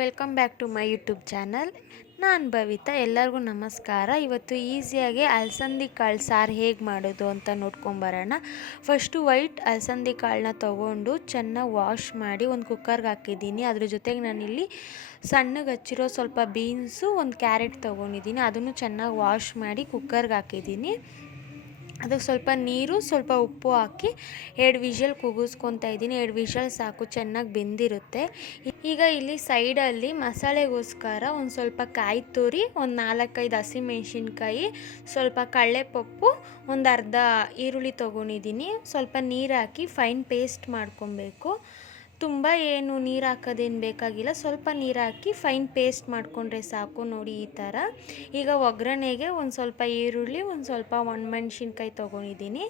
Welcome back to my YouTube channel ನಾನು ಭವಿತಾ, ಎಲ್ಲರಿಗೂ ನಮಸ್ಕಾರ. ಇವತ್ತು ಈಸಿಯಾಗಿ ಅಲಸಂದಿ ಕಾಳು ಸಾರು ಹೇಗೆ ಮಾಡೋದು ಅಂತ ನೋಡ್ಕೊಂಬರೋಣ ಫಸ್ಟು ವೈಟ್ ಅಲಸಂದಿ ಕಾಳನ್ನ ತೊಗೊಂಡು ಚೆನ್ನಾಗಿ ವಾಶ್ ಮಾಡಿ ಒಂದು ಕುಕ್ಕರ್ಗೆ ಹಾಕಿದ್ದೀನಿ. ಅದ್ರ ಜೊತೆಗೆ ನಾನಿಲ್ಲಿ ಸಣ್ಣಗೆ ಹಚ್ಚಿರೋ ಸ್ವಲ್ಪ ಬೀನ್ಸು ಒಂದು ಕ್ಯಾರೆಟ್ ತೊಗೊಂಡಿದ್ದೀನಿ. ಅದನ್ನು ಚೆನ್ನಾಗಿ ವಾಶ್ ಮಾಡಿ ಕುಕ್ಕರ್ಗೆ ಹಾಕಿದ್ದೀನಿ. ಅದಕ್ಕೆ ಸ್ವಲ್ಪ ನೀರು, ಸ್ವಲ್ಪ ಉಪ್ಪು ಹಾಕಿ ಎರಡು ವಿಷಲ್ ಕೂಗಿಸ್ಕೊತಾ ಇದ್ದೀನಿ. ಎರಡು ವಿಷಲ್ ಸಾಕು, ಚೆನ್ನಾಗಿ ಬೆಂದಿರುತ್ತೆ. ಈಗ ಇಲ್ಲಿ ಸೈಡಲ್ಲಿ ಮಸಾಲೆಗೋಸ್ಕರ ಒಂದು ಸ್ವಲ್ಪ ಕಾಯಿ ತುರಿ, ಒಂದು ನಾಲ್ಕೈದು ಹಸಿಮೆಣ್ಸಿನ್ಕಾಯಿ ಸ್ವಲ್ಪ ಕಡಲೆಪಪ್ಪು ಒಂದು ಅರ್ಧ ಈರುಳ್ಳಿ ತೊಗೊಂಡಿದ್ದೀನಿ. ಸ್ವಲ್ಪ ನೀರು ಹಾಕಿ ಫೈನ್ ಪೇಸ್ಟ್ ಮಾಡ್ಕೊಬೇಕು. ತುಂಬ ಏನು ನೀರು ಹಾಕೋದೇನು ಬೇಕಾಗಿಲ್ಲ. ಸ್ವಲ್ಪ ನೀರು ಹಾಕಿ ಫೈನ್ ಪೇಸ್ಟ್ ಮಾಡಿಕೊಂಡ್ರೆ ಸಾಕು ನೋಡಿ ಈ ಥರ ಈಗ ಒಗ್ಗರಣೆಗೆ ಒಂದು ಸ್ವಲ್ಪ ಈರುಳ್ಳಿ, ಒಂದು ಸ್ವಲ್ಪ ಒಣಮೆಣ್ಸಿನ್ಕಾಯಿ ತೊಗೊಂಡಿದ್ದೀನಿ.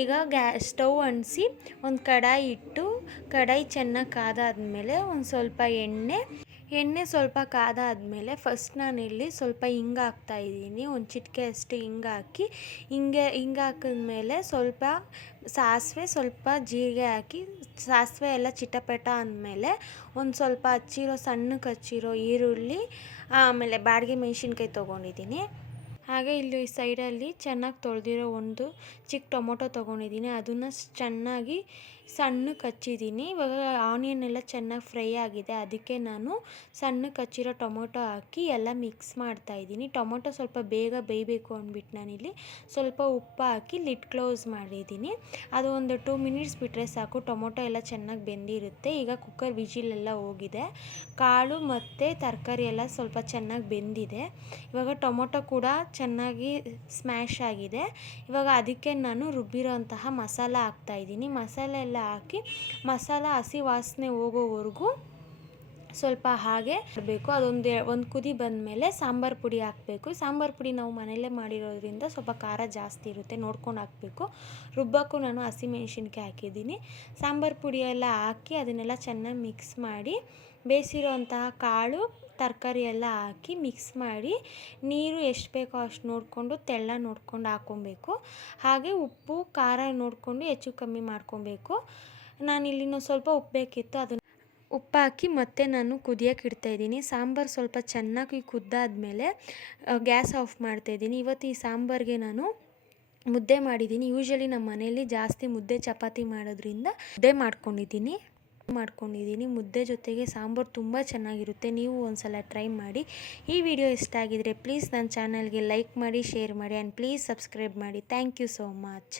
ಈಗ ಗ್ಯಾಸ್ ಸ್ಟವ್ ಅಣಿಸಿ ಒಂದು ಕಡಾಯಿ ಇಟ್ಟು, ಕಡಾಯಿ ಚೆನ್ನಾಗಿ ಕಾದಾದ್ಮೇಲೆ ಒಂದು ಸ್ವಲ್ಪ ಎಣ್ಣೆ ಎಣ್ಣೆ ಸ್ವಲ್ಪ ಕಾದಾದಮೇಲೆ ಫಸ್ಟ್ ನಾನಿಲ್ಲಿ ಸ್ವಲ್ಪ ಹಿಂಗೆ ಹಾಕ್ತಾ ಇದ್ದೀನಿ. ಒಂದು ಚಿಟಿಕೆ ಅಷ್ಟು ಹಿಂಗೆ ಹಾಕಿ, ಹಿಂಗೆ ಹಿಂಗೆ ಹಾಕಿದ್ಮೇಲೆ ಸ್ವಲ್ಪ ಸಾಸಿವೆ, ಸ್ವಲ್ಪ ಜೀರಿಗೆ ಹಾಕಿ, ಸಾಸಿವೆ ಎಲ್ಲ ಚಿಟಪಟ ಅಂದಮೇಲೆ ಒಂದು ಸ್ವಲ್ಪ ಹಚ್ಚಿರೋ ಸಣ್ಣಕ್ಕೆ ಹಚ್ಚಿರೋ ಈರುಳ್ಳಿ, ಆಮೇಲೆ ಬಾಡಿಗೆ ಮೆಣಸಿನ್ಕಾಯಿ ತೊಗೊಂಡಿದ್ದೀನಿ. ಹಾಗೆ ಇಲ್ಲಿ ಸೈಡಲ್ಲಿ ಚೆನ್ನಾಗಿ ತೊಳೆದಿರೋ ಒಂದು ಚಿಕ್ಕ ಟೊಮೊಟೊ ತೊಗೊಂಡಿದ್ದೀನಿ. ಅದನ್ನು ಚೆನ್ನಾಗಿ ಸಣ್ಣಕ್ಕೆ ಹಚ್ಚಿದ್ದೀನಿ ಇವಾಗ ಆನಿಯನ್ ಎಲ್ಲ ಚೆನ್ನಾಗಿ ಫ್ರೈ ಆಗಿದೆ. ಅದಕ್ಕೆ ನಾನು ಸಣ್ಣಕ್ಕೆ ಹಚ್ಚಿರೋ ಟೊಮೊಟೊ ಹಾಕಿ ಎಲ್ಲ ಮಿಕ್ಸ್ ಮಾಡ್ತಾ ಇದ್ದೀನಿ. ಟೊಮೊಟೊ ಸ್ವಲ್ಪ ಬೇಗ ಬೇಯಬೇಕು ಅಂದ್ಬಿಟ್ಟು ನಾನಿಲ್ಲಿ. ಸ್ವಲ್ಪ ಉಪ್ಪು ಹಾಕಿ ಲಿಡ್ ಕ್ಲೋಸ್ ಮಾಡಿದ್ದೀನಿ. ಅದು ಒಂದು ಟೂ ಮಿನಿಟ್ಸ್ ಬಿಟ್ಟರೆ ಸಾಕು. ಟೊಮೊಟೊ ಎಲ್ಲ ಚೆನ್ನಾಗಿ ಬೆಂದಿರುತ್ತೆ. ಈಗ ಕುಕ್ಕರ್ ವಿಜಿಲೆಲ್ಲ ಹೋಗಿದೆ. ಕಾಳು ಮತ್ತು ತರಕಾರಿ ಎಲ್ಲ ಸ್ವಲ್ಪ ಚೆನ್ನಾಗಿ ಬೆಂದಿದೆ. ಇವಾಗ ಟೊಮೊಟೊ ಕೂಡ ಚೆನ್ನಾಗಿ ಸ್ಮ್ಯಾಶ್ ಆಗಿದೆ. ಇವಾಗ ಅದಕ್ಕೆ ನಾನು ರುಬ್ಬಿರೋಂತಹ ಮಸಾಲ ಹಾಕ್ತಾಯಿದ್ದೀನಿ ಮಸಾಲೆ ಎಲ್ಲ ಹಾಕಿ ಮಸಾಲ ಹಸಿ ವಾಸನೆ ಹೋಗೋವರೆಗೂ ಸ್ವಲ್ಪ ಹಾಗೆ ಮಾಡಬೇಕು ಅದೊಂದು ಒಂದು ಕುದಿ ಬಂದಮೇಲೆ ಸಾಂಬಾರು ಪುಡಿ ಹಾಕಬೇಕು. ಸಾಂಬಾರು ಪುಡಿ ನಾವು ಮನೆಯಲ್ಲೇ ಮಾಡಿರೋದ್ರಿಂದ ಸ್ವಲ್ಪ ಖಾರ ಜಾಸ್ತಿ ಇರುತ್ತೆ. ನೋಡ್ಕೊಂಡು ಹಾಕಬೇಕು. ರುಬ್ಬಕ್ಕೂ ನಾನು ಹಸಿಮೆಣ್ಸಿನ್ಕಾಯಿ ಹಾಕಿದ್ದೀನಿ. ಸಾಂಬಾರು ಪುಡಿ ಎಲ್ಲ ಹಾಕಿ ಅದನ್ನೆಲ್ಲ ಚೆನ್ನಾಗಿ ಮಿಕ್ಸ್ ಮಾಡಿ ಬೇಯಿಸಿರೋಂತಹ ಕಾಳು ತರಕಾರಿ ಎಲ್ಲ ಹಾಕಿ ಮಿಕ್ಸ್ ಮಾಡಿ ನೀರು ಎಷ್ಟು ಬೇಕೋ ಅಷ್ಟು ನೋಡಿಕೊಂಡು ತೆಳ್ಳ ನೋಡ್ಕೊಂಡು ಹಾಕ್ಕೊಬೇಕು. ಹಾಗೆ ಉಪ್ಪು, ಖಾರ ನೋಡಿಕೊಂಡು ಹೆಚ್ಚು ಕಮ್ಮಿ ಮಾಡ್ಕೊಬೇಕು. ನಾನಿಲ್ಲಿನೂ ಸ್ವಲ್ಪ ಉಪ್ಪು ಬೇಕಿತ್ತು ಅದನ್ನು ಉಪ್ಪು ಹಾಕಿ ಮತ್ತೆ ನಾನು ಕುದಿಯೋಕೆ ಇಡ್ತಾಯಿದ್ದೀನಿ ಸಾಂಬಾರು ಸ್ವಲ್ಪ ಚೆನ್ನಾಗಿ ಕುದ್ದಾದಮೇಲೆ ಗ್ಯಾಸ್ ಆಫ್ ಮಾಡ್ತಾಯಿದ್ದೀನಿ ಇವತ್ತು ಈ ಸಾಂಬಾರಿಗೆ ನಾನು ಮುದ್ದೆ ಮಾಡಿದ್ದೀನಿ. ಯೂಶ್ವಲಿ ನಮ್ಮ ಮನೆಯಲ್ಲಿ ಜಾಸ್ತಿ ಮುದ್ದೆ ಚಪಾತಿ ಮಾಡೋದ್ರಿಂದ ಮುದ್ದೆ ಮಾಡ್ಕೊಂಡಿದ್ದೀನಿ. ಮಾಡ್ಕೊಂಡಿದ್ದೀನಿ. ಮುದ್ದೆ ಜೊತೆಗೆ ಸಾಂಬಾರು ತುಂಬ ಚೆನ್ನಾಗಿರುತ್ತೆ. ನೀವು ಒಂದ್ಸಲ ಟ್ರೈ ಮಾಡಿ. ಈ ವಿಡಿಯೋ ಇಷ್ಟ ಆಗಿದರೆ ಪ್ಲೀಸ್ ನನ್ನ ಚಾನಲ್ಗೆ ಲೈಕ್ ಮಾಡಿ, ಶೇರ್ ಮಾಡಿ ಆ್ಯಂಡ್ ಪ್ಲೀಸ್ ಸಬ್ಸ್ಕ್ರೈಬ್ ಮಾಡಿ. Thank you so much.